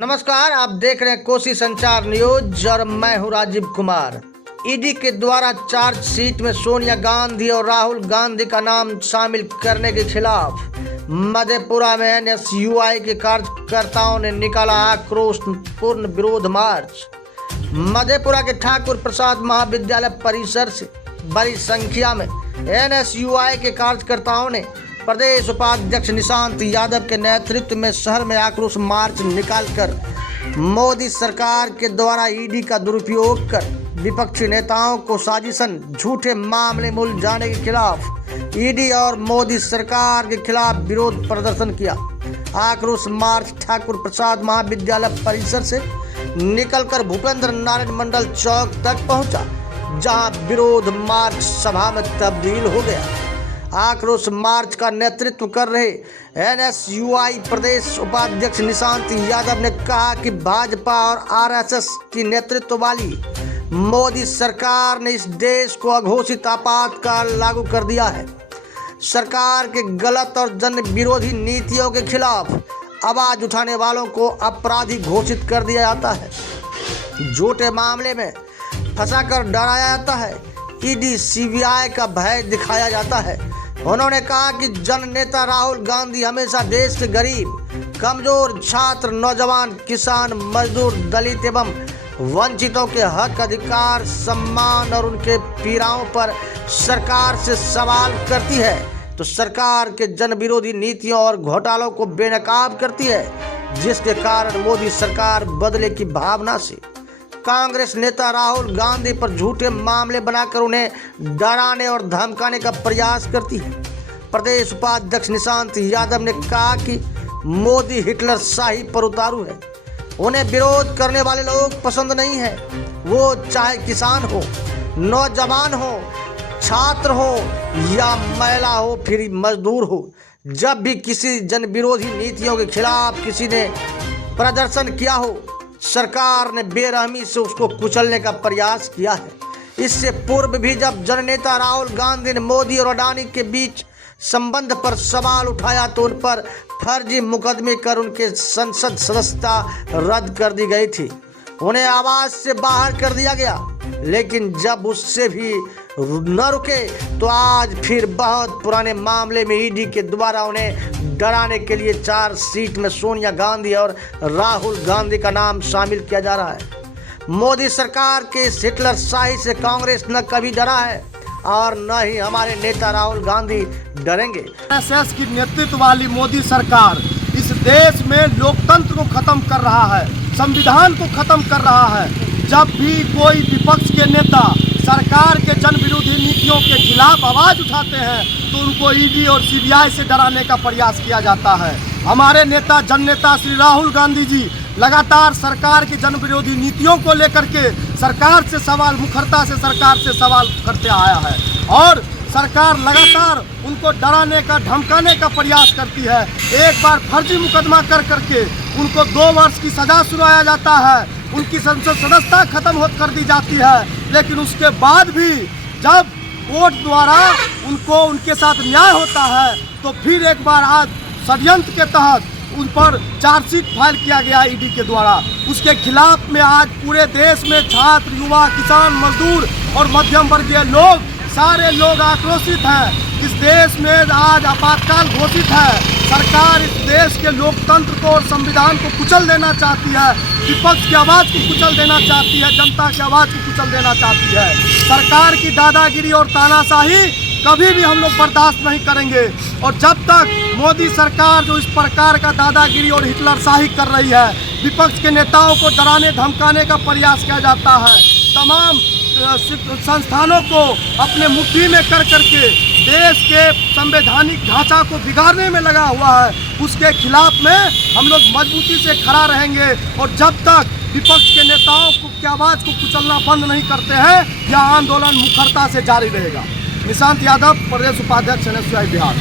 नमस्कार, आप देख रहे हैं कोसी संचार न्यूज और मैं हूं राजीव कुमार। ईडी के द्वारा चार्जशीट में सोनिया गांधी और राहुल गांधी का नाम शामिल करने के खिलाफ मधेपुरा में एनएसयूआई के कार्यकर्ताओं ने निकाला आक्रोशपूर्ण विरोध मार्च। मधेपुरा के ठाकुर प्रसाद महाविद्यालय परिसर से बड़ी संख्या में एनएसयूआई के कार्यकर्ताओं ने प्रदेश उपाध्यक्ष निशांत यादव के नेतृत्व में शहर में आक्रोश मार्च निकालकर मोदी सरकार के द्वारा ईडी का दुरुपयोग कर विपक्षी नेताओं को साजिशन झूठे मामले में उलझाने के खिलाफ ईडी और मोदी सरकार के खिलाफ विरोध प्रदर्शन किया। आक्रोश मार्च ठाकुर प्रसाद महाविद्यालय परिसर से निकलकर भूपेंद्र नारायण मंडल चौक तक पहुंचा, जहां विरोध मार्च सभा में तब्दील हो गया। आक्रोश मार्च का नेतृत्व कर रहे एनएसयूआई प्रदेश उपाध्यक्ष निशांत यादव ने कहा कि भाजपा और आरएसएस की नेतृत्व वाली मोदी सरकार ने इस देश को अघोषित आपातकाल लागू कर दिया है। सरकार के गलत और जन विरोधी नीतियों के खिलाफ आवाज उठाने वालों को अपराधी घोषित कर दिया जाता है, झूठे मामले में फंसाकर डराया जाता है, ईडी सीबीआई का भय दिखाया जाता है। उन्होंने कहा कि जन नेता राहुल गांधी हमेशा देश के गरीब, कमजोर, छात्र, नौजवान, किसान, मजदूर, दलित एवं वंचितों के हक, अधिकार, सम्मान और उनके पीड़ाओं पर सरकार से सवाल करती है तो सरकार के जन विरोधी नीतियों और घोटालों को बेनकाब करती है, जिसके कारण मोदी सरकार बदले की भावना से कांग्रेस नेता राहुल गांधी पर झूठे मामले बनाकर उन्हें डराने और धमकाने का प्रयास करती है। प्रदेश उपाध्यक्ष निशांत यादव ने कहा कि मोदी हिटलर शाही पर उतारू है, उन्हें विरोध करने वाले लोग पसंद नहीं है, वो चाहे किसान हो, नौजवान हो, छात्र हो या महिला हो, फिर मजदूर हो। जब भी किसी जन विरोधी नीतियों के खिलाफ किसी ने प्रदर्शन किया हो, सरकार ने बेरहमी से उसको कुचलने का प्रयास किया है। इससे पूर्व भी जब जननेता राहुल गांधी ने मोदी और अडानी के बीच संबंध पर सवाल उठाया तो उन पर फर्जी मुकदमे कर उनके संसद सदस्यता रद्द कर दी गई थी, उन्हें आवाज से बाहर कर दिया गया। लेकिन जब उससे भी न रुके तो आज फिर बहुत पुराने मामले में ईडी के द्वारा उन्हें डराने के लिए चार्जशीट में सोनिया गांधी और राहुल गांधी का नाम शामिल किया जा रहा है। मोदी सरकार के इस हिटलर शाही से कांग्रेस न कभी डरा है और न ही हमारे नेता राहुल गांधी डरेंगे। आरएसएस की नेतृत्व वाली मोदी सरकार इस देश में लोकतंत्र को खत्म कर रहा है, संविधान को खत्म कर रहा है। जब भी कोई विपक्ष के नेता सरकार के जन विरोधी नीतियों के खिलाफ आवाज उठाते हैं तो उनको ईडी और सीबीआई से डराने का प्रयास किया जाता है। हमारे नेता जननेता श्री राहुल गांधी जी लगातार सरकार की जन विरोधी नीतियों को लेकर के सरकार से सवाल मुखरता से सरकार से सवाल करते आया है और सरकार लगातार उनको डराने का धमकाने का प्रयास करती है। एक बार फर्जी मुकदमा कर करके उनको 2 वर्ष की सजा सुनाया जाता है, उनकी संसद सदस्यता खत्म कर दी जाती है, लेकिन उसके बाद भी जब कोर्ट द्वारा उनको उनके साथ न्याय होता है तो फिर एक बार आज षड्यंत्र के तहत उन पर चार्जशीट फाइल किया गया ईडी के द्वारा। उसके खिलाफ में आज पूरे देश में छात्र, युवा, किसान, मजदूर और मध्यम वर्गीय लोग सारे लोग आक्रोशित हैं। इस देश में आज आपातकाल घोषित है। सरकार इस देश के लोकतंत्र को और संविधान को कुचल देना चाहती है, विपक्ष की आवाज़ को कुचल देना चाहती है, जनता की आवाज़ को कुचल देना चाहती है। सरकार की दादागिरी और तानाशाही कभी भी हम लोग बर्दाश्त नहीं करेंगे और जब तक मोदी सरकार जो इस प्रकार का दादागिरी और हिटलरशाही कर रही है, विपक्ष के नेताओं को डराने धमकाने का प्रयास किया जाता है, तमाम संस्थानों को अपने मुट्ठी में कर करके देश के संवैधानिक ढांचा को बिगाड़ने में लगा हुआ है, उसके खिलाफ में हम लोग मजबूती से खड़ा रहेंगे। और जब तक विपक्ष के नेताओं की आवाज़ को कुचलना बंद नहीं करते हैं, यह आंदोलन मुखरता से जारी रहेगा। निशांत यादव, प्रदेश उपाध्यक्ष एनएसयूआई बिहार।